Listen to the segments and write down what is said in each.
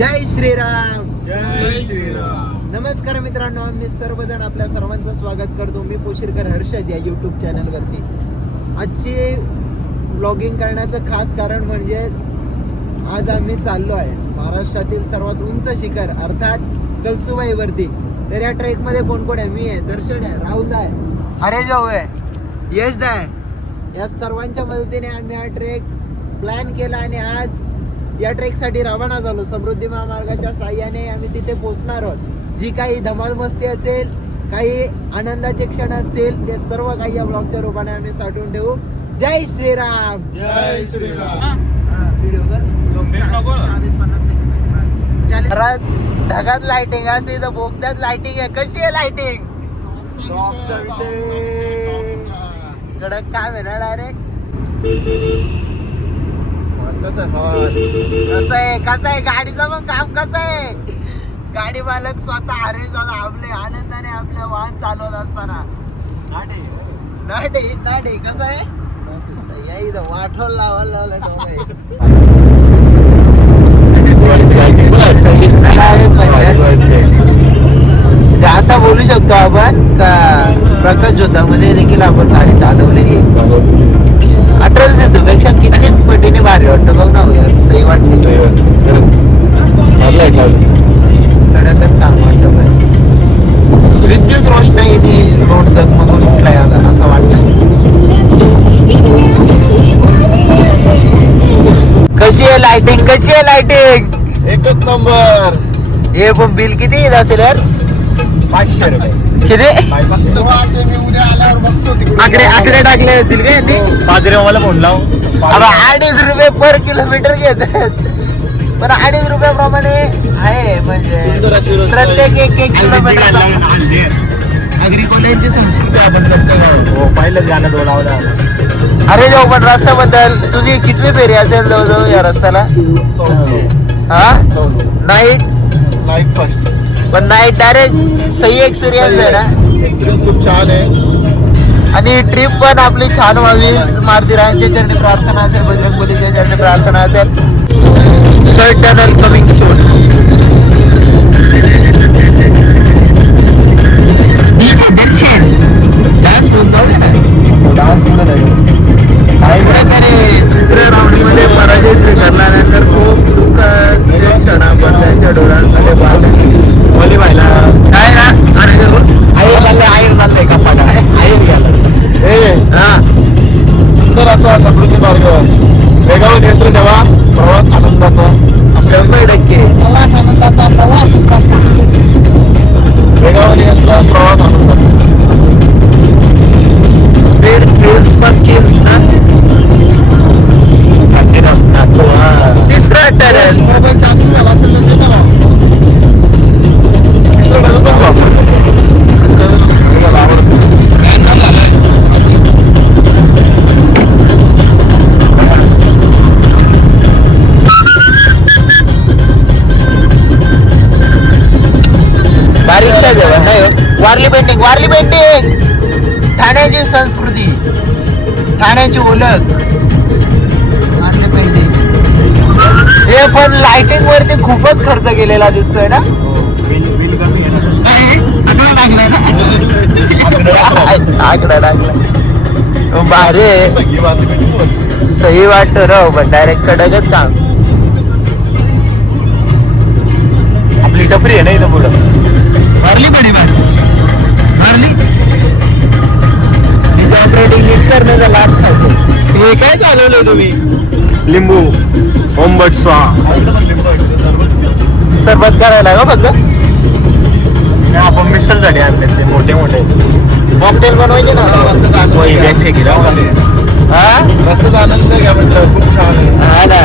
जय श्रीराम. जय श्रीराम. नमस्कार मित्रांनो, आम्ही सर्वजण आपल्या सर्वांचं स्वागत करतो. मी पोशीरकर हर्षद या यूट्यूब चॅनलवरती. आजची ब्लॉगिंग करण्याचं खास कारण म्हणजेच आज आम्ही चाललो आहे महाराष्ट्रातील सर्वात उंच शिखर अर्थात कळसुबाईवरती. तर या ट्रेकमध्ये कोण कोण आहे? मी आहे, दर्शन आहे, राहुल आहे, अरे जाऊ आहे, यश आहे. या सर्वांच्या मदतीने आम्ही हा ट्रेक प्लॅन केला आणि आज या ट्रेकसाठी रवाना झालो. समृद्धी महामार्गाच्या साह्याने आम्ही तिथे पोहोचणार आहोत. जी काही धमाल मस्ती असेल, काही आनंदाचे क्षण असतील, ते सर्व काही या ब्लॉगच्या रूपाने आम्ही साठवून ठेवू. जय श्रीराम. जय श्रीराम. व्हिडिओ कर. ढगात लाइटिंग असते तर बोगद्यात लाइटिंग आहे. कशी आहे लाइटिंग? कडक काम आहे ना डायरेक्ट. कसं आहे गाडीचं मग काम कसं आहे? गाडी मालक स्वतः अरे झाला आपले आनंदाने आपल्या वाहन चालवत असताना. नाटे कसं आहे? या इथं वाठोल लावायला असं बोलू शकतो आपण का प्रकाश जोतामध्ये देखील आपण गाडी चालवलेली. अटल सिद्धूपेक्षा किती पटीने भारी वाटतं बघ ना यार. सही वाटते, कडकच काम वाटतं. पण विद्युत रोषणाईने रोड जगमगून उठलाय आता असं वाटतं. कशी आहे लाइटिंग? कशी आहे लाइटिंग? एकच नंबर. हे पण बिल किती येत असेल यार? 500 रुपये. किती आकडे टाकले असतील का यांनी? मला फोन लाव. 2.5 रुपये पर किलोमीटर घेतात. पण 2.5 रुपयाप्रमाणे आहे म्हणजे प्रत्येक एक किलोमीटर. अग्रिकोल्यांची संस्कृती आपण करतो. पहिलं गाणं दोन. अरे जाऊ पण रस्त्याबद्दल तुझी कितवी फेरी असेल जवळजवळ या रस्त्याला? हा नाईट फर्स्ट. पण नाईट डायरेक्ट सही एक्सपिरियन्स आहे ना. एक्सपिरियन्स खूप छान आहे आणि ट्रिप पण आपली छान व्हावी. मारुती रायांच्या चरणी प्रार्थना असेल, बजरंग बलीच्या चरणी प्रार्थना असेल. Third tunnel coming soon. दुसऱ्या राऊंड मध्ये पराजय स्वीकारल्यानंतर खूप दुःखाचे क्षण आपण त्यांच्या डोळ्यांमध्ये पाहिले. बोली व्हायला काय ना आयर चाललंय का पाडा आयर गेला. सुंदर असा समृद्धी मार्ग. वेगावर नियंत्रण ठेवा. प्रवास आनंदाचा. 100% प्रवास आनंदाचा. प्रवास सुखाचा. वेगावर नियंत्रण. प्रवास आनंदाचा. स्पीड पर किल्स ना. तिसरा टनल. बारीकसा जेवण नाही. वारली पेंटिंग ठाण्याची संस्कृती, ठाण्याची ओळख. वारली पेंटिंग हे पण लाइटिंग वरती खूपच खर्च केलेला दिसतोय ना. आकडा टाकला भारी. सही वाटतो राव पण डायरेक्ट कडकच काम. आपली टपरी आहे ना इथं पुढं. मारली ऑपरेटिंग नीट करण्याचा लाभ खातो. हे काय चालवलंय तुम्ही? लिंबू ओंबट स्वाहा. सरबत करायला का फक्त? आपण मिसल झाले आणले ते मोठे मॉकटेल बनवायचे ना. हा रस्त्याचा आनंद घ्या म्हटलं. खूप छान आहे. हा ना.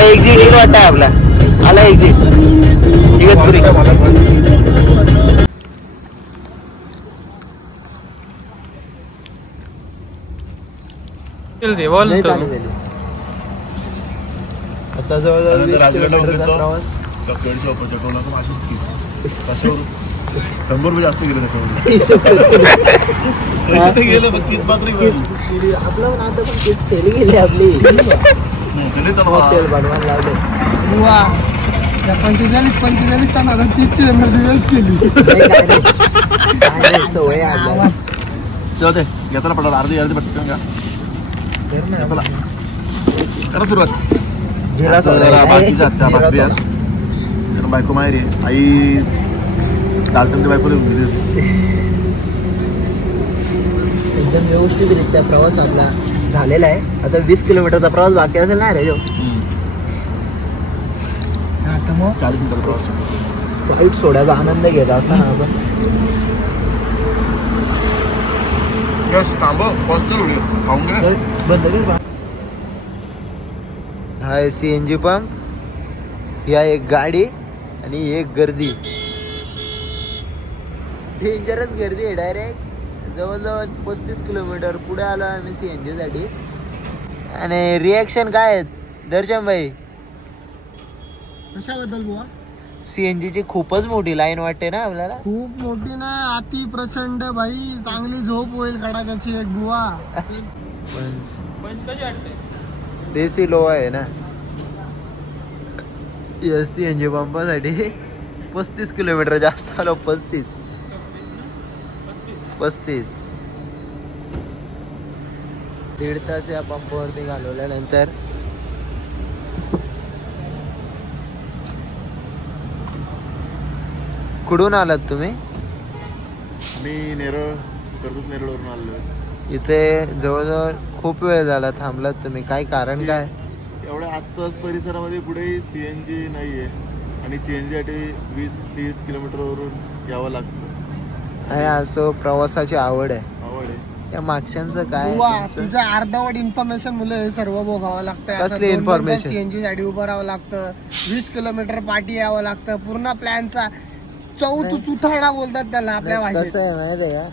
एक्झिट येईल वाटतं आपला. आला एक्झिट. इगतपुरी. आता जवळजवळ 20 किलोमीटरचा प्रवास. ₹100 जास्त गेलं त्याच्यामध्ये. गेलं पण 30 मात्र आपलं पण आता पण तीच फेरी गेली आपली. हॉटेल बनवायला लावले. त्या 45-45च्या नादात 30ची एनर्जी वेस्ट केली. सवय आहे आपल्याला. तेव्हा ते घेताना पडला अर्धी पटकन का कर ना. घेताला करा सुरुवात. जिरा आता सोडा. जरा बाकीच्या जिरा भाकरी सोडा. आहेत. कारण बायको माहेरी आहे. आई दालटणची बायको लिहून एकदम व्यवस्थितरित्या प्रवास आपला झालेला आहे. आता 20 किलोमीटरचा प्रवास बाकी असेल ना रे जो. आता मग 40 मिनिटाचा प्रवास. स्प्राईट सोड्याचा आनंद घेत असताना आपण थांब पॉज कर खाऊन घे. चल, बंद कर बा. हा आहे CNG पंप. ही आहे एक गाडी आणि एक गर्दी. डेंजरस गर्दी आहे. डायरेक्ट जवळजवळ 35 किलोमीटर पुढे आलो आम्ही CNG साठी. आणि रिॲक्शन काय आहेत दर्शन भाई? कशाबद्दल बुवा? CNG ची खूपच मोठी लाईन वाटते ना आपल्याला. खूप मोठी ना, अति प्रचंड भाई. चांगली झोप होईल कडाक्याची एक बुवा. देसी लो आहे ना. CNG पंपासाठी 35 किलोमीटर जास्त आलो. 35 दीड तास या पंपावरती घालवल्यानंतर कुठून आलात तुम्ही? मी नेरळ कर्जत नेरळवरून आलो. इथे जवळजवळ खूप वेळ झाला थांबलात तुम्ही. काय कारण काय? एवढ्या आसपास परिसरामध्ये कुठेही CNG नाही आहे आणि CNG साठी 20-30 किलोमीटरवरून यावं लागतं. आणि असं प्रवासाची आवड आहे. आवड आहे. या मागच्यांचं काय बुवा तुमचं? तुझं अर्धवट इन्फॉर्मेशन मुलं हे सर्व भोगावं लागतं. कसली information? CNG साठी उभं राहावं लागतं. 20 किलोमीटर पाठी यावं लागतं. पूर्ण प्लॅनचा चुथाळा बोलतात त्याला आपल्या नाही, भाषेत. कसं आहे माहिती आहे का?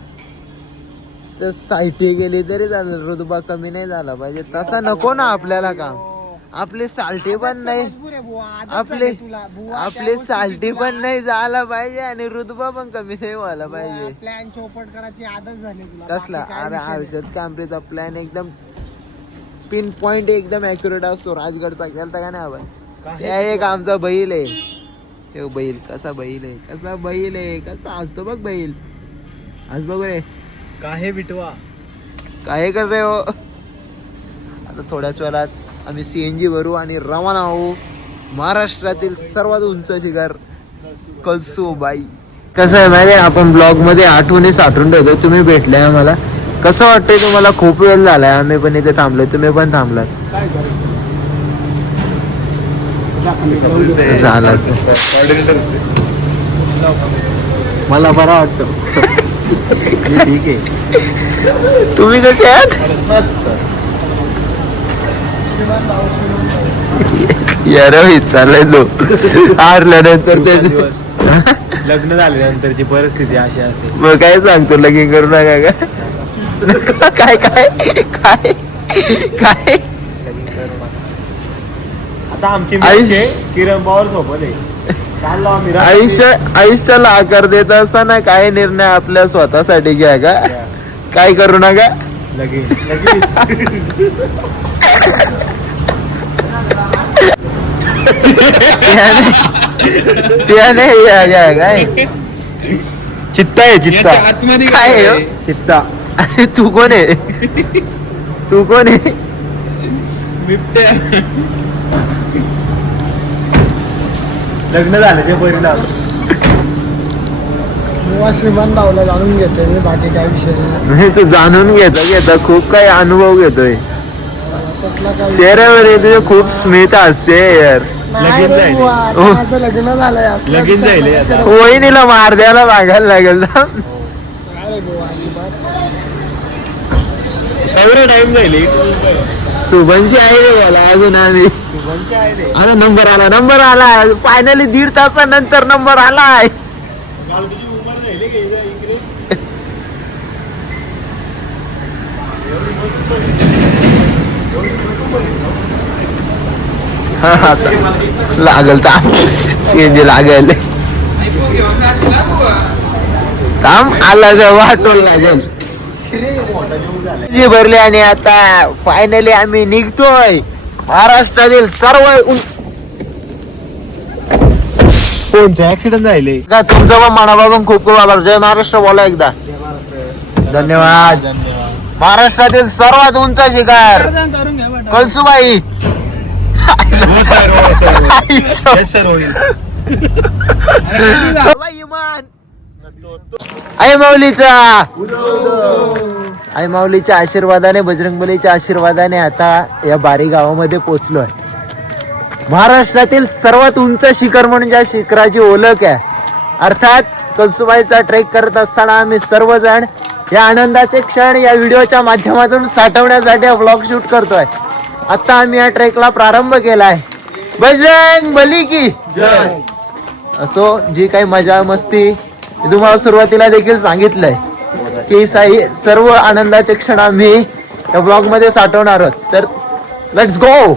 तर साहित्य गेली तरी चालेल, रुतबा कमी नाही झाला पाहिजे. तसा नको ना आपल्याला काम. आपले साल्टे पण नाही, मजबूर आहे बुवा. आदत आपले झाली तुला बुवा. आपले साल्टे पण नाही झाला पाहिजे आणि रुतबा पण कमी नाही व्हायला पाहिजे. प्लॅन चौपट करायची आदत झाली तुला. कसला? बाकी काय अरे विषय नाही. हर्षद कांबरेचा प्लॅन एकदम पिन पॉइंट एकदम ॲक्युरेट असतो. राजगडचा केलता का नाही आपण? त्या एक आमचा बैल आहे. हे बैल कसा बैल आहे, कसा बैल आहे, कसा असतो बघ बैल. आज बघ रे काहे बिटवा. काय कर रे हो. आता थोड्याच वेळात आम्ही CNG भरू आणि रवाना होऊ महाराष्ट्रातील सर्वात उंच शिखर कळसूबाई. कसं आहे माहिती आहे, आपण ब्लॉग मध्ये आठवणी साठवून ठेवतो. तुम्ही भेटले आम्हाला, कसं वाटतंय तुम्हाला? खूप वेळ झालाय आम्ही पण इथे थांबलोय, तुम्ही पण थांबलात. झाला मला बरा वाटतं. ठीक आहे. तुम्ही कसे आहात? मस्त. यार चाललंय तो हारल्यानंतर लग्न झाल्यानंतरची परिस्थिती अशी असेल. मग काय सांगतो, लगीन करू नका का? काय काय काय काय आता आमची आयुष्य- किरण पवार सोबत आहे. चाललो आम्ही आयुष्याला आकार देत असताना काय निर्णय आपल्या स्वतःसाठी घ्या का? काय करू नका. लगेच त्याने काय चित्ता आहे चित्ता. काय आहे हो? चित्ता अरे तू कोण आहे? तू कोण आहे? लग्न झाल्याचे परिणाम. बुवा श्रीमान भाऊला जाणून घेतोय मी, बाकी काय विषय नाही. नाही तू जाणून घेता खूप काही अनुभव घेतोय. कसला काय चेहऱ्यावर हे तुझे खूप स्मित हास्य आहे यार. नाही लगीन रे झाली. बुवा, आता हो. माझं लग्न झालंय. असला लगीन विचार झाली नका आता. करू. वहिनीला मार द्यायला लागायला ना. काय रे बुवा, अजिबात. एवढा टाइम जाईल. शुभनशी आहे रे मला अजून आम्ही. शुभमची आहे रे. आता नंबर आला फायनली 1.5 तासानंतर नंबर आलाय. काल तुझी उमर राहिली का इकडे? लागल ताम CNG लागल. थांब आला जर वाटोल लागल. जी भरली आणि आता फायनली आम्ही निघतोय महाराष्ट्रातील सर्व कोणचे ऍक्सिडेंट झाले? का तुमचा पण मनापासून खूप खूप आभार. जय महाराष्ट्र बोला एकदा. धन्यवाद. महाराष्ट्रातील सर्वात उंच शिखर कळसुबाई. सर होईल. इमान आई माऊलीचा आई माऊलीच्या आशीर्वादाने, बजरंगबलीच्या आशीर्वादाने आता या बारी गावामध्ये पोहोचलोय. महाराष्ट्रातील सर्वात उंच शिखर म्हणून ज्या शिखराची ओळख आहे, अर्थात कळसुबाईचा ट्रेक करत असताना आम्ही सर्वजण या आनंदाचे क्षण या व्हिडिओच्या माध्यमातून साठवण्यासाठी व्लॉग शूट करतोय. आता आम्ही या ट्रेकला प्रारंभ केलाय. बजरंगबली की जय. असो, जी काही मजा मस्ती मी तुम्हाला सुरुवातीला देखील सांगितलंय की सर्व आनंदाचे क्षण आम्ही या ब्लॉग मध्ये साठवणार आहोत. तर लेट्स गो.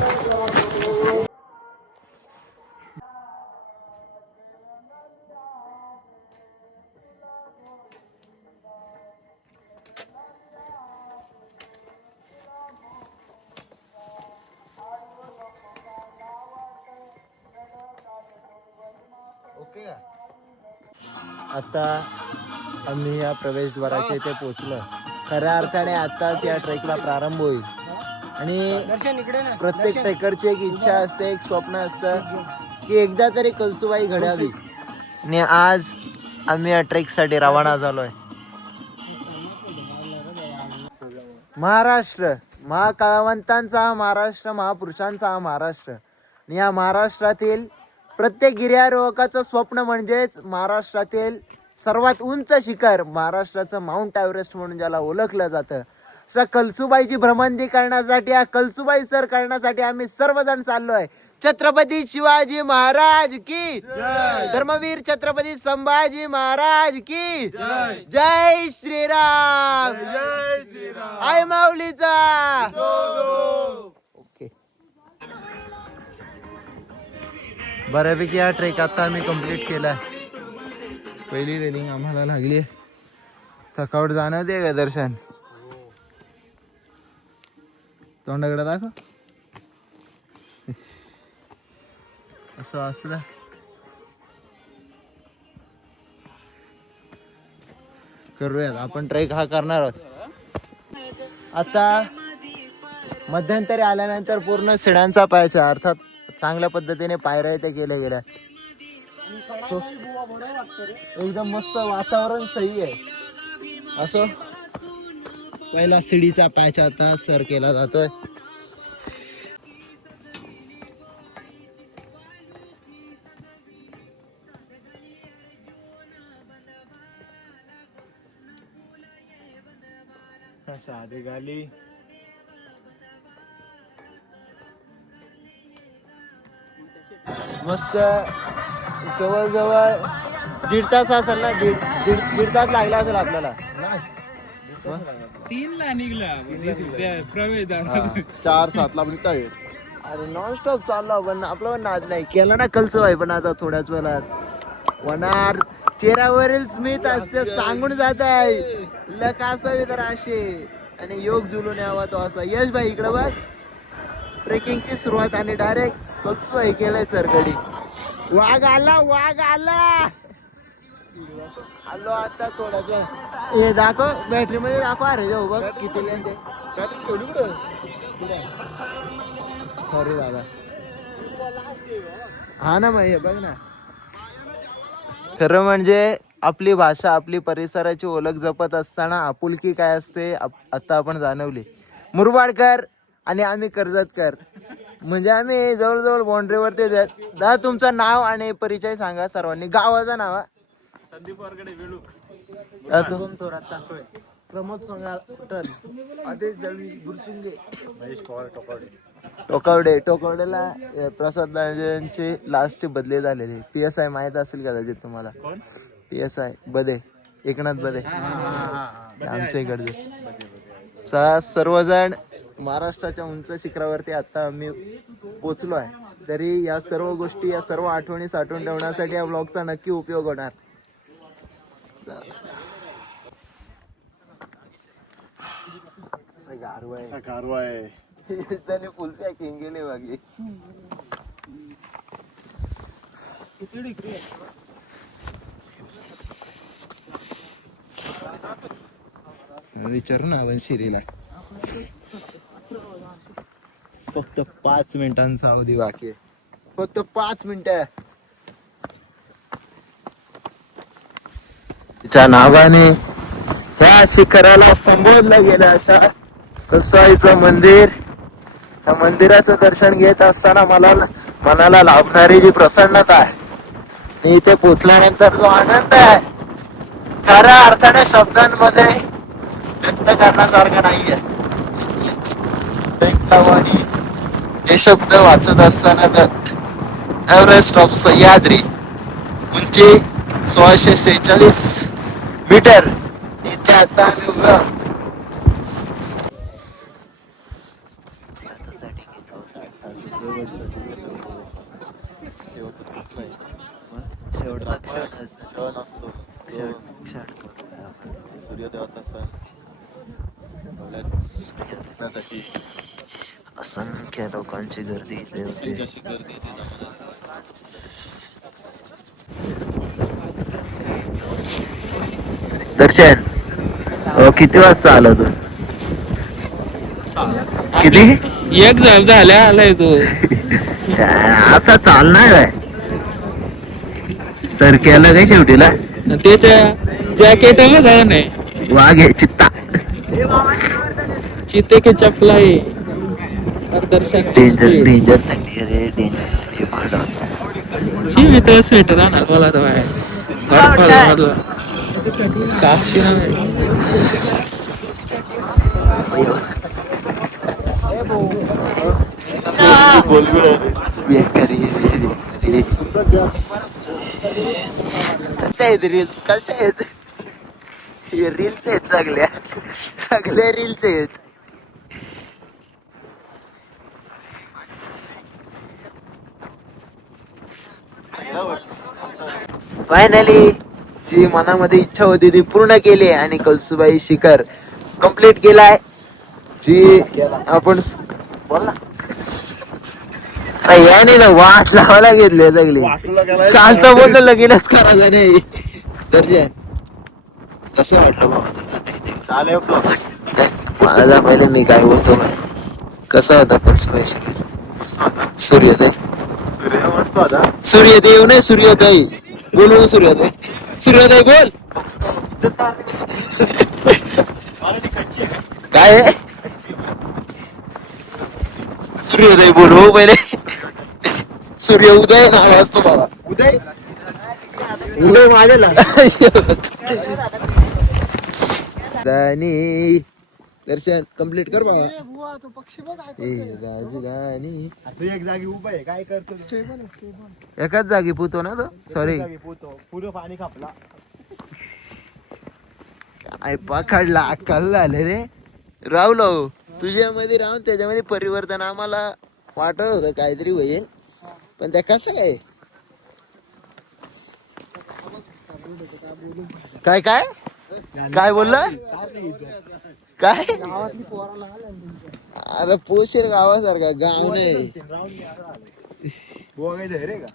आता आम्ही या प्रवेशद्वाराच्या इथे पोहोचलो. खऱ्या अर्थाने आताच या ट्रेकला प्रारंभ होईल. आणि दर्शन इकडे ना. प्रत्येक ट्रेकरची एक इच्छा असते, एक स्वप्न असतं की एकदा तरी कळसुबाई घडावी. आणि आज आम्ही या ट्रेकसाठी रवाना झालोय. महाराष्ट्र, महाकळावंतांचा महाराष्ट्र, महापुरुषांचा महाराष्ट्र. आणि या महाराष्ट्रातील प्रत्येक गिर्यारोहकाचं स्वप्न म्हणजेच महाराष्ट्रातील सर्वात उंच शिखर, महाराष्ट्राचं माउंट एव्हरेस्ट म्हणून ज्याला ओळखलं जातं, अशा कळसुबाईची भ्रमंती करण्यासाठी, या कळसुबाई सर करण्यासाठी आम्ही सर्वजण चाललोय. छत्रपती शिवाजी महाराज की धर्मवीर छत्रपती संभाजी महाराज की जय श्रीराम. आई माऊलीचा. ओके, बऱ्यापैकी हा ट्रेक आता आम्ही कम्प्लीट केलाय. पहिली रेलिंग आम्हाला लागली. थकावट जाणवते का दर्शन? तोंडाकडे दाखव. असं असलं करूयात आपण. ट्रेक हा करणार आहोत. आता मध्यंतरी आल्यानंतर पूर्ण शिड्यांचा पायचा, अर्थात चांगल्या पद्धतीने पायऱ्या इथे केल्या गेल्या. एकदम मस्त वातावरण सही आहे. असं पहिला शिडीचा पॅच आता सर केला जातोय. साधे गाली मस्त. जवळजवळ 1.5 तास असेल ना. दीड तास लागला असेल आपल्याला. 3ला निघला प्रवेश. 4-7 ला निघता येईल. अरे नॉनस्टॉप चाललो पण आपलं पण नाद नाही केला ना कळसुबाई. पण आता थोड्याच वेळात होणार. चेहऱ्यावरील स्मित हास्य सांगून जात आहे लक असावी तर असे, आणि योग जुलून यावा तो असा. यश भाई इकडे बघ. ट्रेकिंगची सुरुवात आणि डायरेक्ट कळसुबाई केलंय सरकडी. वाघ आला, वाघ आला. आलो आता थोड्याच वेळ. हे दाखव बॅटरी मध्ये दाखव. अरे जाऊ बघ किती लेंथ आहे. सॉरी दादा. हा ना मग हे बघ ना. खरं म्हणजे आपली भाषा, आपली परिसराची ओळख जपत असताना आपुलकी काय असते आता आपण जाणवली. मुरबाडकर आणि आम्ही कर्जतकर, म्हणजे आम्ही जवळजवळ बाउंड्रीवरती जात. दादा तुमचं नाव आणि परिचय सांगा सर्वांनी. गावाचं नाव. संदीप वरकडे वेळूक. प्रमोद सोंगाल, आदेश दळवी, बुरसुंगे, महेश पवार टोकावडे. टोकवडेला प्रसाद दादांचे लास्टचे बदले झालेले. PSI माहित असेल कदाचित तुम्हाला. PSI बदे, एकनाथ बदे, आमच्या इकडचे. सर्वजण महाराष्ट्राच्या उंच शिखरावरती आता आम्ही पोचलो आहे. तरी या सर्व गोष्टी, या सर्व आठवणी साठवून ठेवण्यासाठी या ब्लॉगचा नक्की उपयोग होणार. गारवा आहे. त्याने फुल पॅकिंग केली बाकी. विचारू ना आपण शिरीला. फक्त 5 मिनिटांचा अवधी बाकी आहे. फक्त 5 मिनिटं. तिच्या नावाने ह्या शिखराला संबोधलं गेलं असं कळसुबाईचं मंदिर. त्या मंदिराचं दर्शन घेत असताना मनाला लाभणारी जी प्रसन्नता आहे आणि इथे पोचल्यानंतर जो आनंद आहे खऱ्या अर्थाने शब्दांमध्ये व्यक्त करण्यासारखं नाहीये. हे शब्द वाचत असताना एव्हरेस्ट ऑफ सह्याद्री, उंची 1646 मीटर, इथे आता आम्ही उभं आहोत. शेवटचा क्षण असतो. सूर्योदयाचा सण सूर्योदयासाठी असंख्य लोकांची गर्दी इथे होते. दर्शन किती वाजता आला तू? किती? एक झाल्या आलाय तो. आता चालणार आहे सर केलं काय शेवटीला? त्याच्या जॅकेट नाही वाघ आहे चित्ता. चिते के चपला आहे. डेंजर डेंजर थंडी रे, डेंजर. मी तर स्वेटर आणणार मला तर बाहेर कापशी ना कशा आहेत रील्स? कशा आहेत हे रील्स आहेत? सगळ्या रील्स आहेत. फायनली जी मनामध्ये इच्छा होती ती पूर्ण केली आणि कळसुबाई शिखर कंप्लीट केलाय. जी आपण बोल ना याने ना वाट लावायला घेतली सगळी. कालचं बोललं लगीनच करायचं नाही. दर्शन कसं वाटलं बाबा? मला पहिले मी काय बोलतो कसा होता कळसुबाई शिखर? सूर्योदय सूर्योदय नाही सूर्योदय बोलू. सूर्योदय सूर्योदय बोल. काय आहे? सूर्योदय बोलू पहिले. सूर्य उदय नाव असतो बाबा. उदय उदय माझ्याला दानी. दर्शन कम्प्लीट कर बाबा. राजधानी एक जागी उभा आहे काय करतो? एकाच जागी पुतो ना तो. सॉरी पुढं पाणी कापला. काय पकडला अक्कल झाले रे. राहुलो तुझ्यामध्ये राहून त्याच्यामध्ये परिवर्तन आम्हाला वाटत होतं काहीतरी होईल, पण त्या कसं काय काय काय बोलला काय? अरे पोशीर गावासारखा गाव नाही. कोण धैर्य का?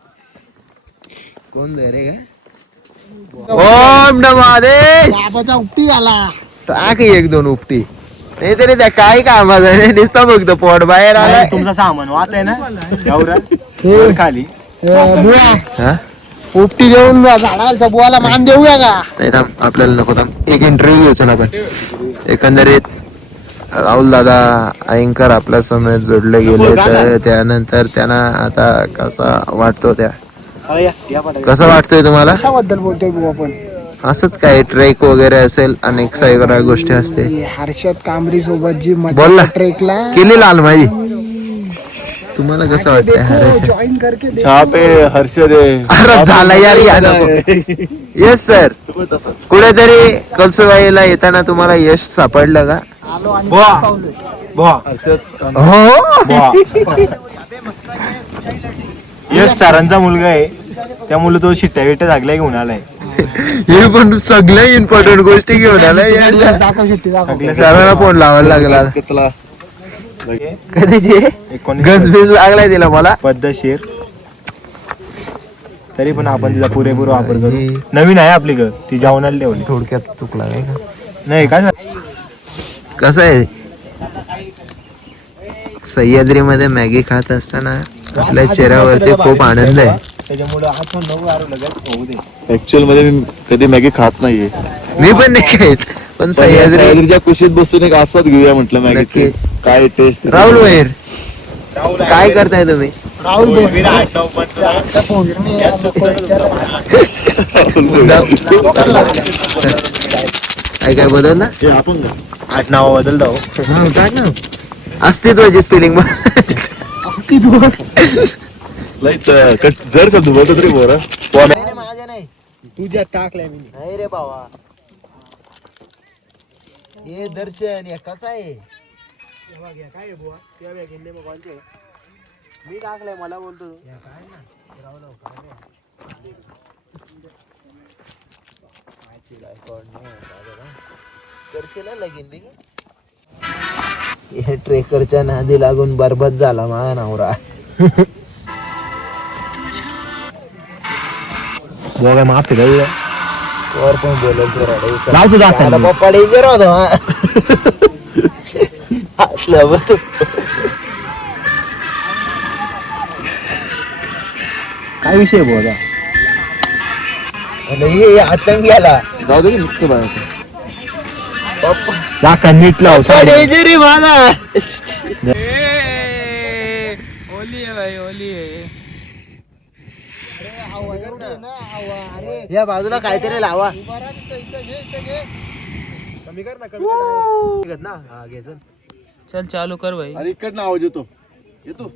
ओम नमः आदेश. बाबाचा उपटी झाला. टाक 1-2 उपटी. नाही तरी त्या काय कामाचा नाही. नुसतं फक्त पोट बाहेर आला. तुमचा सामान वाच आहे ना खाली. हा उपटी देऊन झाडाला बुवाला मान देऊया का? नाही थांब आपल्याला नको. थांब एक इंटरव्ह्यू घेऊ चला आपण. एकंदरीत राहुल दादा अयंकर आपल्या समोर जोडले गेले, तर त्यानंतर त्यांना आता कसा वाटतो कसं वाटतोय तुम्हाला? कशाबद्दल बोलतोय बुवा आपण? असंच काय ट्रेक वगैरे असेल, अनेक सगळ्या गोष्टी असते. हर्षद कांबरी सोबत जी बोल ना. ट्रेकला केली लाल माझी. तुम्हाला कसं वाटतंय? जॉईन करके चहा पे हर्षद आहे. अरे झाला यार या येस सर. कुठेतरी कळसुबाईला येताना तुम्हाला यश सापडलं का? आलो आणि बुवा. पावलोय. हर्षद हो यश सरांचा मुलगा आहे, त्यामुळे तो शिट्ट्या बिट्ट्या जागल्या घेऊन आलाय. हे पण सगळ्या इम्पॉर्टंट गोष्टी घेऊन आलाय. दाखव शेट्टी दाखव. सरांना फोन लावायला लागला. कधीची गजबीज लागलाय तिला मला. पद्धतशीर तरी पण आपण तिचा पुरेपूर वापर करू. नवीन आहे आपली घर, ती जेवणाला ठेवली. थोडक्यात चुकला काय का नाही काय कसं आहे सह्याद्रीमध्ये मॅगी खात असताना आपल्या चेहऱ्यावरती खूप आनंद आहे. त्याच्यामुळे आठवण नको लगेच होऊ दे. ऍक्च्युअल मध्ये मी कधी मॅगी खात नाहीये. मी पण नाही खात पण सह्याद्री सह्याद्रीच्या कुशीत बसून एक आस्वाद घेऊया म्हटलं मॅगीचे. नक्की. काय टेस्ट. राहुल वैर काय करताय तुम्ही? राहुल काय बदल ना आपण का? 8 नाव बदलतो. काय ना अस्तित्वाची स्पेलिंग जर शब्द बोलतो तरी बोरा. माझ्या नाही तुझ्या टाकल्या मी. नाही रे बाबा हे दर्शन हे कसा आहे काय बुवा त्या बॅगेने मग कोणते मी टाकलंय मला बोलतो हे ट्रेकरच्या नादी लागून बरबाद झाला माझा नवरा. बघा माफ आहे वर पण बोलत राव तुझा पप्पा डेंजर होता काय विषय बोला. आतंक गेला जाऊ दे नुसतं बाहेर. पप्पा दाखा नीट लाव. डेंजर आहे माझा. ओली आहे भाई, ओली आहे. या बाजूला काहीतरी लावा. कमी कर ना कमी कर ना. हा घे चल. चल चालू कर भाई. आणि इकडनं आवाज येतो. येतो.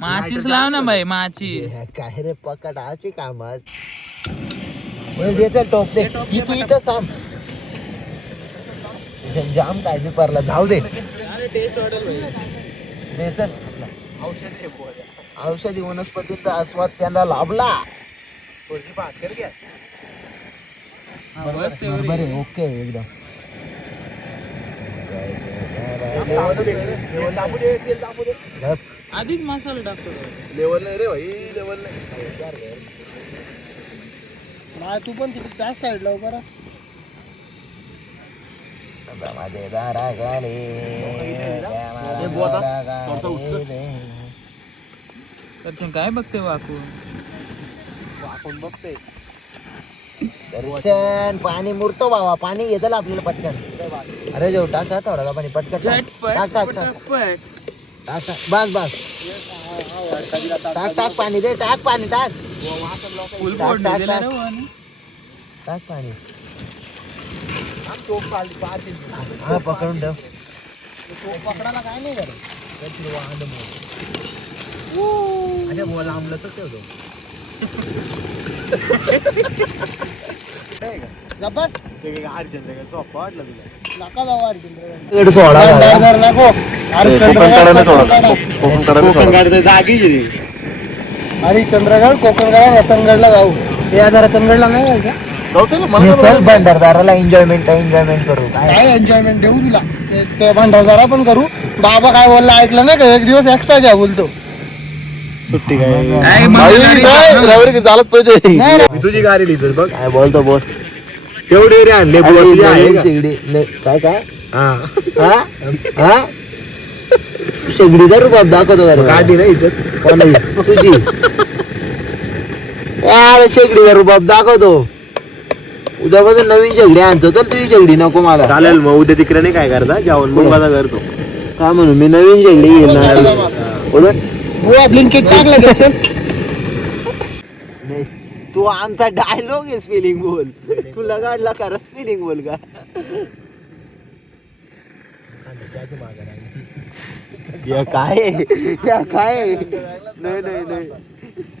माचीच लाव ना भाई, माचीस. काय रे पकड आची काम टोप दे तू इथं थांब. जाम काय बी परला जाऊ दे. औषधी वनस्पतींचा आस्वाद त्यांना लाभला. बरोबर आहे ओके एकदम. आधीच मसाला टाकतो. लेवल नाही रे भाई, लेवल नाही. नाही तू पण तिकडे त्याच साईडला उभा राहा. माझे दारा गाले तर काय बघते वाकून? आपण बघते दर्शन पाणी मुरतो बाबा. पाणी घेतलं आपल्याला पटकन. अरे जेव टाक थोडा पाणी पटकन टाक टाक टाक टाक बस बस टाक टाक पाणी दे. टाक पाणी टाक टाक पाणी. हा पकडून ठेव. पकडायला काय नाही करत. अरे बोला आमलंच ठेवतो. गप्पा सोपं वाटलं तुला. नका जाऊ हरिश्चंद्रगड कोकणगड रतनगडला जाऊ. ते आता रतनगडला नाही जायचं. चल भंडारदाराला एन्जॉयमेंट करू. काय एन्जॉयमेंट देऊ तुला. ते भंडारदारा पण करू. बाबा काय बोलला ऐकलं नाही का. एक दिवस एक्स्ट्रा घ्या बोलतो. सुट्टी काय झालंच पाहिजे. मी तुझी गाडी लिहितो बघ. काय बोलतो बोल. तेवढे रे आणले काय काय शेगडीचा रुबाब दाखवतो गाडी नाही इथं. तुझी शेगडीचा रुबाब दाखवतो. उद्यापासून नवीन शेगडी आणतो तर तुझी शेगडी नको मला. चालेल मग उद्या तिकडे नाही काय करता जेवण मग माझा करतो. काय म्हणू मी नवीन शेगडी घेणार. तू आमचा डायलॉग आहे स्पेलिंग बोल. तू लगाडला खरंच स्पेलिंग बोल का. या काय नाही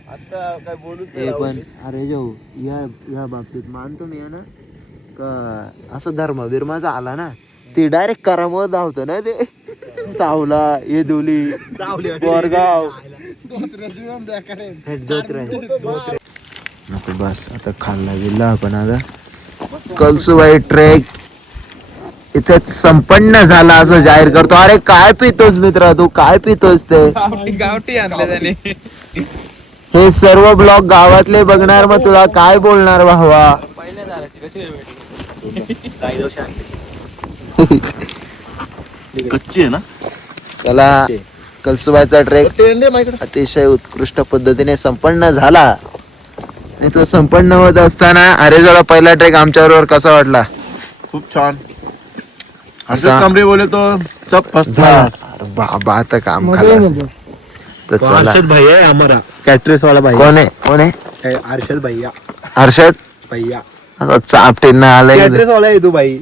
आता काय बोलूच हे पण अरे जाऊ या बाबतीत मानतो मी ना का असं धर्म बिर्माचा आला ना ते डायरेक्ट करामत धावतं ना. ते सावला येदुली बोरगाव नको बस आता खाल्ला गेला आपण. आता कलसुबाई ट्रेक इथेच संपन्न झाला असं जाहीर करतो. अरे काय पितोस मित्रा तू, काय पितोस ते? गावठी आणले त्याने. हे सर्व ब्लॉग गावातले बघणार, मग तुला काय बोलणार भावा? पहिल्या झाडाची कशी भेटली? कच्ची आहे ना. चला, कलसुबाईचा ट्रेक तेंडे माझ्याकडे. अतिशय उत्कृष्ट पद्धतीने संपन्न झाला. आणि तो संपन्न होत असताना अरे जरा पहिला ट्रेक आमच्या बरोबर कसा वाटला? खूप छान. असा- हर्षद कांबळे बोले तो सब फर्स्ट क्लास. अरे बाबा आता काम मध्ये खाल्लं. मध्ये तर चला, भाई आहे हमारा कॅटरेस वाला भाई कोण आहे कोण आहे? अर्षद भैया हर्षद भैया आता चापटींना आलाय. वाला आहे तू भाई.